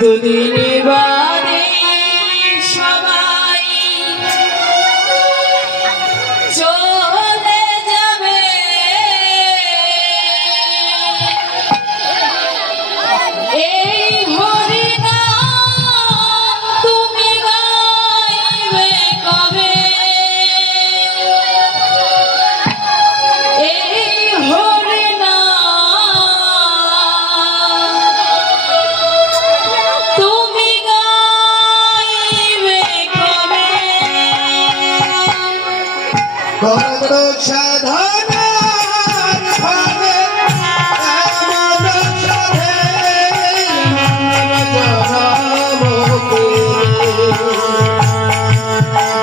দুদিনে বারে সবাই চলে যাবে, এই হরিনাম তুমি গাইবে কবে? এই হরিনাম তুমি গাইবে কবে? কত সাধনার ফলে এমন সাধে জনম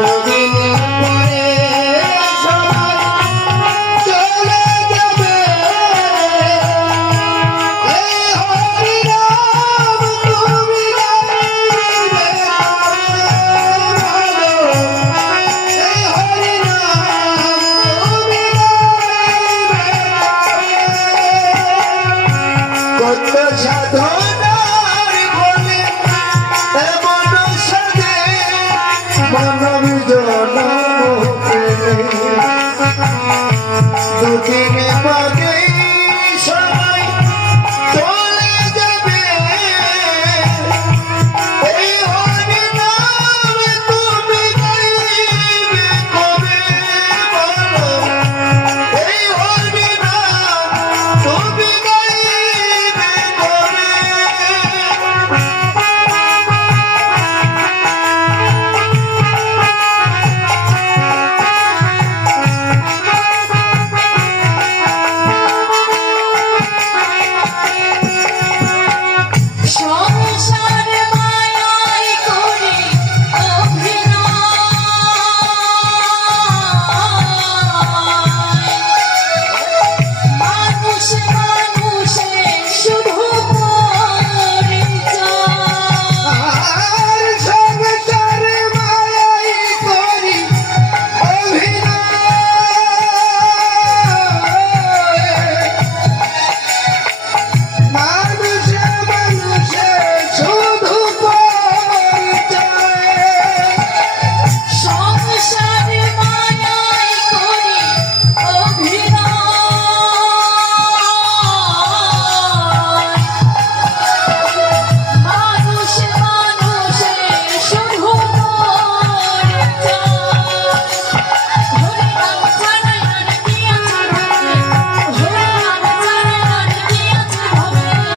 দুদিন পরে সবাই চলে যাবে, এই হরিনাম তুমি গাইবে এই হরিনাম তুমি গাইবে কত সাধনা